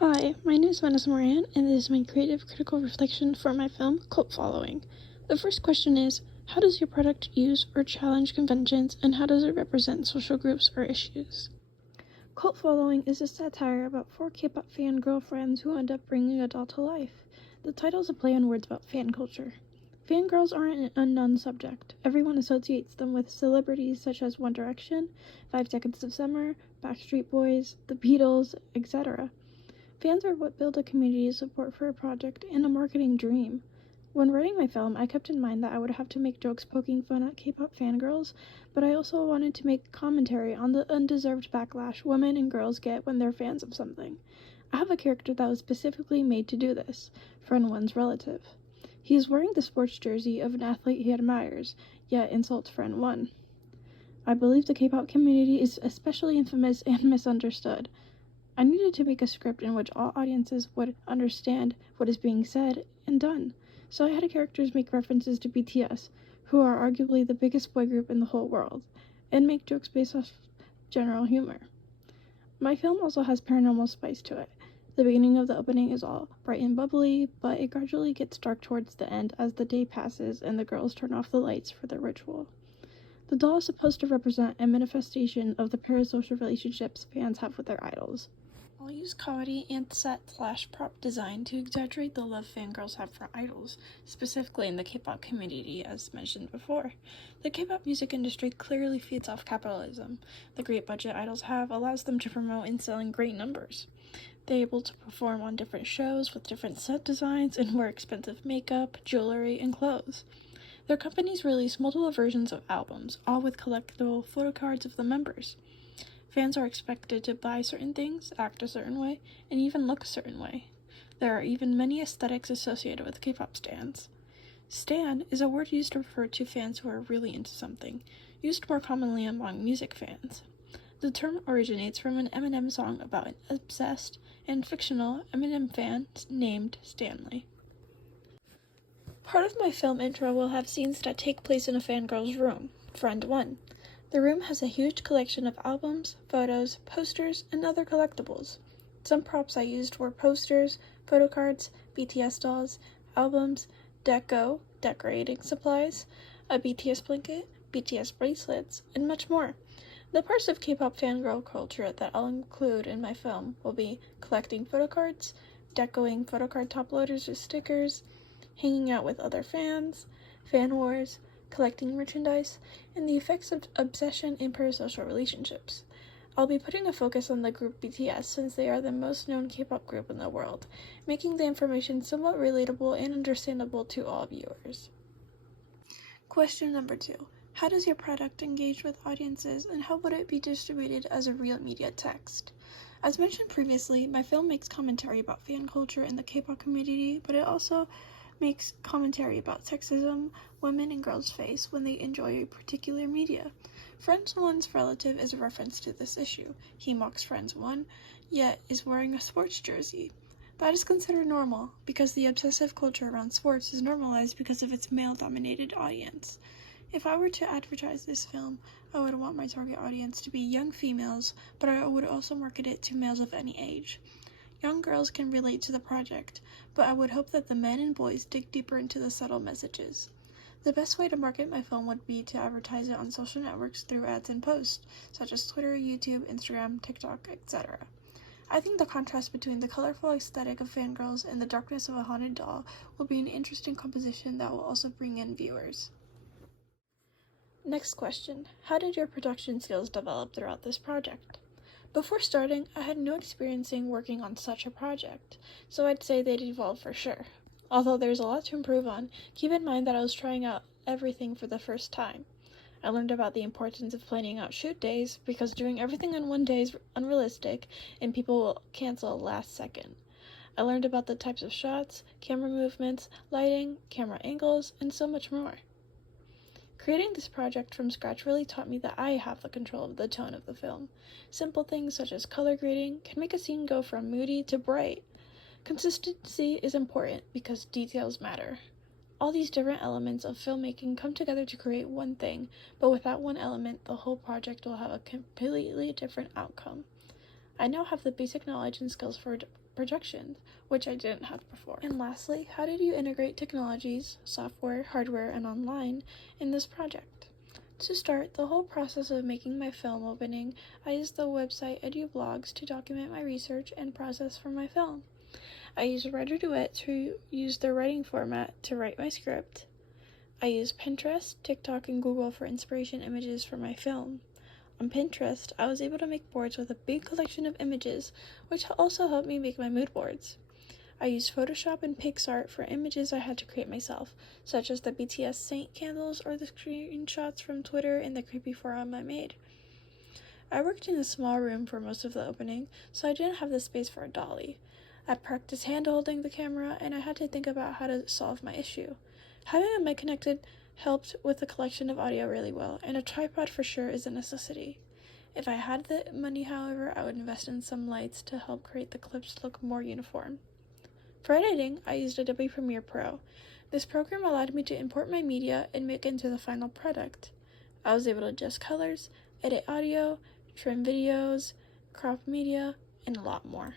Hi, my name is Vanessa Moran, and this is my creative critical reflection for my film, Cult Following. The first question is, how does your product use or challenge conventions, and how does it represent social groups or issues? Cult Following is a satire about four K-pop fan girlfriends who end up bringing a doll to life. The title is a play on words about fan culture. Fangirls aren't an unknown subject. Everyone associates them with celebrities such as One Direction, 5 Seconds of Summer, Backstreet Boys, The Beatles, etc. Fans are what build a community of support for a project and a marketing dream. When writing my film, I kept in mind that I would have to make jokes poking fun at K-pop fangirls, but I also wanted to make commentary on the undeserved backlash women and girls get when they're fans of something. I have a character that was specifically made to do this, Friend One's relative. He is wearing the sports jersey of an athlete he admires, yet insults Friend One. I believe the K-pop community is especially infamous and misunderstood. I needed to make a script in which all audiences would understand what is being said and done, so I had characters make references to BTS, who are arguably the biggest boy group in the whole world, and make jokes based off general humor. My film also has paranormal spice to it. The beginning of the opening is all bright and bubbly, but it gradually gets dark towards the end as the day passes and the girls turn off the lights for their ritual. The doll is supposed to represent a manifestation of the parasocial relationships fans have with their idols. I'll use comedy and set/prop design to exaggerate the love fangirls have for idols, specifically in the K-pop community, as mentioned before. The K-pop music industry clearly feeds off capitalism. The great budget idols have allows them to promote and sell in great numbers. They're able to perform on different shows with different set designs and wear expensive makeup, jewelry, and clothes. Their companies release multiple versions of albums, all with collectible photocards of the members. Fans are expected to buy certain things, act a certain way, and even look a certain way. There are even many aesthetics associated with K-pop stans. Stan is a word used to refer to fans who are really into something, used more commonly among music fans. The term originates from an Eminem song about an obsessed and fictional Eminem fan named Stanley. Part of my film intro will have scenes that take place in a fangirl's room, Friend One. The room has a huge collection of albums, photos, posters, and other collectibles. Some props I used were posters, photo cards, BTS dolls, albums, decorating supplies, a BTS blanket, BTS bracelets, and much more. The parts of K-pop fangirl culture that I'll include in my film will be collecting photo cards, decoing photo card top loaders with stickers, hanging out with other fans, fan wars, collecting merchandise, and the effects of obsession in parasocial relationships. I'll be putting a focus on the group BTS since they are the most known K-pop group in the world, making the information somewhat relatable and understandable to all viewers. Question number 2. How does your product engage with audiences, and how would it be distributed as a real media text? As mentioned previously, my film makes commentary about fan culture in the K-pop community, but it also makes commentary about sexism women and girls face when they enjoy a particular media. Friend One's relative is a reference to this issue. He mocks Friend One, yet is wearing a sports jersey. That is considered normal, because the obsessive culture around sports is normalized because of its male-dominated audience. If I were to advertise this film, I would want my target audience to be young females, but I would also market it to males of any age. Young girls can relate to the project, but I would hope that the men and boys dig deeper into the subtle messages. The best way to market my film would be to advertise it on social networks through ads and posts, such as Twitter, YouTube, Instagram, TikTok, etc. I think the contrast between the colorful aesthetic of fangirls and the darkness of a haunted doll will be an interesting composition that will also bring in viewers. Next question. How did your production skills develop throughout this project? Before starting, I had no experience working on such a project, so I'd say they'd evolved for sure. Although there's a lot to improve on, keep in mind that I was trying out everything for the first time. I learned about the importance of planning out shoot days, because doing everything in one day is unrealistic and people will cancel last second. I learned about the types of shots, camera movements, lighting, camera angles, and so much more. Creating this project from scratch really taught me that I have the control of the tone of the film. Simple things such as color grading can make a scene go from moody to bright. Consistency is important because details matter. All these different elements of filmmaking come together to create one thing, but without one element, the whole project will have a completely different outcome. I now have the basic knowledge and skills for projections, which I didn't have before. And lastly, how did you integrate technologies, software, hardware, and online in this project? To start the whole process of making my film opening, I used the website EduBlogs to document my research and process for my film. I used Writer Duet to use the writing format to write my script. I used Pinterest, TikTok, and Google for inspiration images for my film. On Pinterest, I was able to make boards with a big collection of images, which also helped me make my mood boards. I used Photoshop and PixArt for images I had to create myself, such as the BTS Saint candles or the screenshots from Twitter and the creepy forum I made. I worked in a small room for most of the opening, so I didn't have the space for a dolly. I practiced hand-holding the camera, and I had to think about how to solve my issue. Having a mic connected helped with the collection of audio really well, and a tripod for sure is a necessity. If I had the money, however, I would invest in some lights to help create the clips look more uniform. For editing, I used Adobe Premiere Pro. This program allowed me to import my media and make it into the final product. I was able to adjust colors, edit audio, trim videos, crop media, and a lot more.